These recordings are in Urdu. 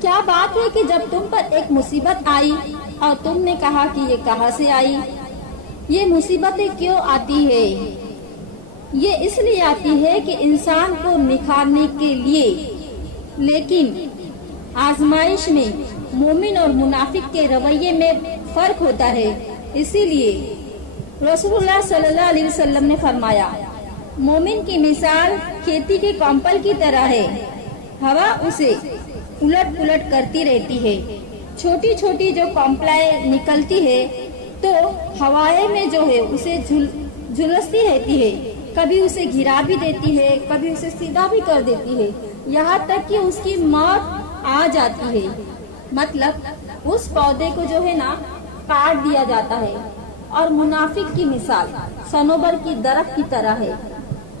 کیا بات ہے کہ جب تم پر ایک مصیبت آئی اور تم نے کہا کہ یہ کہاں سے آئی؟ یہ مصیبتیں کیوں آتی ہے؟ یہ اس لیے آتی ہے کہ انسان کو نکھارنے کے لیے، لیکن آزمائش میں مومن اور منافق کے رویے میں فرق ہوتا ہے۔ اسی لیے رسول اللہ صلی اللہ علیہ وسلم نے فرمایا، مومن کی مثال کھیتی کے کمپل کی طرح ہے، ہوا اسے الٹ پلٹ کرتی رہتی ہے۔ چھوٹی چھوٹی جو کمپلیں نکلتی ہے تو ہوائے میں جو ہے اسے جھلستی رہتی ہے، کبھی اسے گرا بھی دیتی ہے، کبھی اسے سیدھا بھی کر دیتی ہے، یہاں تک کہ اس کی موت آ جاتی ہے۔ مطلب اس پودے کو جو ہے نا کاٹ دیا جاتا ہے۔ اور منافق کی مثال صنوبر کی درخت کی طرح ہے،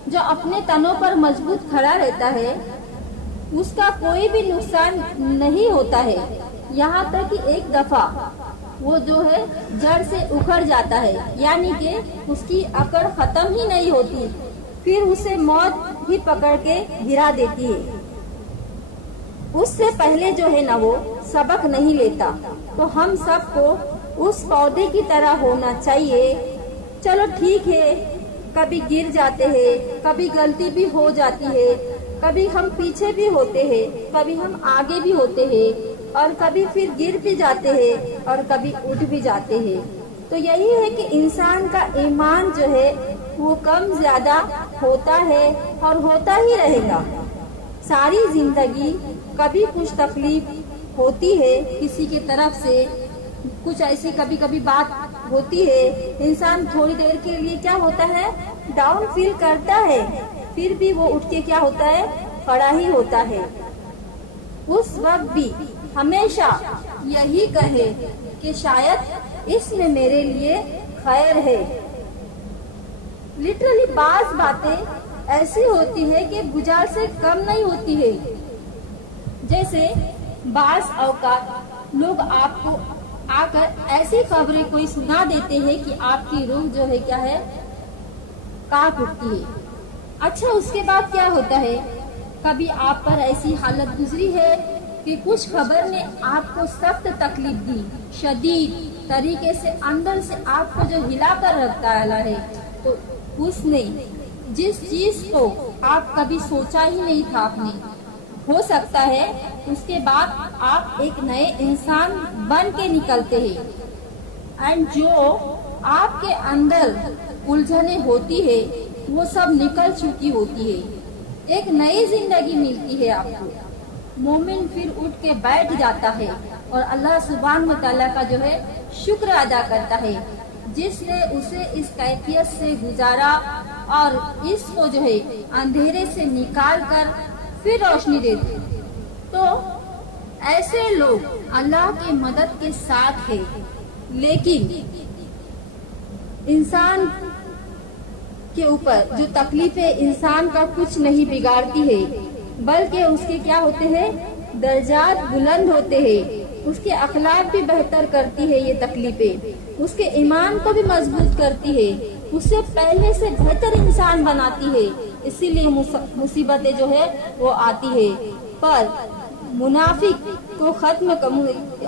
جو اپنے تنوں پر مضبوط کھڑا رہتا ہے، اس کا کوئی بھی نقصان نہیں ہوتا ہے، یہاں تک کہ ایک دفعہ وہ جو ہے جڑ سے اکھڑ جاتا ہے، یعنی کہ اس کی اکڑ ختم ہی نہیں ہوتی، پھر اسے موت ہی پکڑ کے گرا دیتی ہے۔ اس سے پہلے جو ہے نا وہ سبق نہیں لیتا۔ تو ہم سب کو اس پودے کی طرح ہونا چاہیے۔ چلو ٹھیک ہے، کبھی گر جاتے ہیں، کبھی غلطی بھی ہو جاتی ہے، کبھی ہم پیچھے بھی ہوتے ہیں، کبھی ہم آگے بھی ہوتے ہیں، اور کبھی پھر گر بھی جاتے ہیں اور کبھی اٹھ بھی جاتے ہیں۔ تو یہی ہے کہ انسان کا ایمان جو ہے وہ کم زیادہ ہوتا ہے اور ہوتا ہی رہے گا۔ ساری زندگی کبھی کچھ تکلیف ہوتی ہے کسی کی طرف سے، کچھ ایسی کبھی کبھی بات ہوتی ہے، انسان تھوڑی دیر کے لیے کیا ہوتا ہے ڈاؤن فیل کرتا ہے، پھر بھی وہ اٹھ کے کیا ہوتا ہے کھڑا ہی ہوتا ہے۔ اس وقت بھی ہمیشہ یہی کہے کہ شاید اس میں میرے لیے خیر ہے۔ لٹرلی بعض باتیں ایسی ہوتی ہے کہ گزار سے کم نہیں ہوتی ہے۔ جیسے بعض اوقات لوگ آپ کو آ کر ایسی خبریں کوئی سنا دیتے ہیں کہ آپ کی روح جو ہے کیا ہے کانپ اٹھتی ہے۔ اچھا اس کے بعد کیا ہوتا ہے؟ کبھی آپ پر ایسی حالت گزری ہے کہ کچھ خبر نے آپ کو سخت تکلیف دی، شدید طریقے سے اندر سے آپ کو جو ہلا کر رکھتا ہے، تو اس نے جس چیز کو آپ کبھی سوچا ہی نہیں تھا آپ نے، ہو سکتا ہے اس کے بعد آپ ایک نئے انسان بن کے نکلتے ہیں، اینڈ جو آپ کے اندر الجھنیں ہوتی ہے وہ سب نکل چکی ہوتی ہے، ایک نئی زندگی ملتی ہے آپ کو۔ مومن پھر اٹھ کے بیٹھ جاتا ہے اور اللہ سبحانہ و تعالیٰ کا جو ہے شکر ادا کرتا ہے، جس نے اسے اس کیفیت سے گزارا اور اس کو جو ہے اندھیرے سے نکال کر پھر روشنی دے دی۔ تو ایسے لوگ اللہ کی مدد کے ساتھ ہیں، لیکن انسان کے اوپر جو تکلیفیں انسان کا کچھ نہیں بگاڑتی ہے، بلکہ اس کے کیا ہوتے ہیں درجات بلند ہوتے ہیں، اس کے اخلاق بھی بہتر کرتی ہے یہ تکلیفیں، اس کے ایمان کو بھی مضبوط کرتی ہے، اس سے پہلے سے بہتر انسان بناتی ہے۔ اسی لیے مصیبتیں جو ہے وہ آتی ہے، پر منافق کو ختم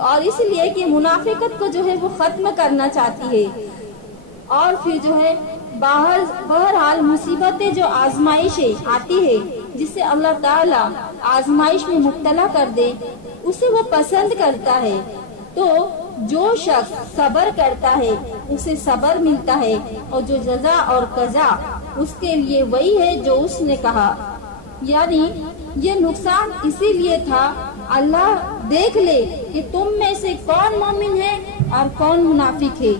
اور اس لیے کہ منافقت کو جو ہے وہ ختم کرنا چاہتی ہے، اور پھر جو ہے بہرحال مصیبتیں جو آزمائشیں آتی ہے جس سے اللہ تعالیٰ آزمائش میں مبتلا کر دے، اسے وہ پسند کرتا ہے۔ تو جو شخص صبر کرتا ہے اسے صبر ملتا ہے، اور جو جزا اور قضا اس کے لیے وہی ہے جو اس نے کہا۔ یعنی یہ نقصان اسی لیے تھا اللہ دیکھ لے کہ تم میں سے کون مومن ہے اور کون منافق ہے۔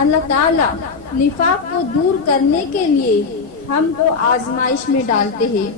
اللہ تعالیٰ نفاق کو دور کرنے کے لیے ہم کو آزمائش میں ڈالتے ہیں۔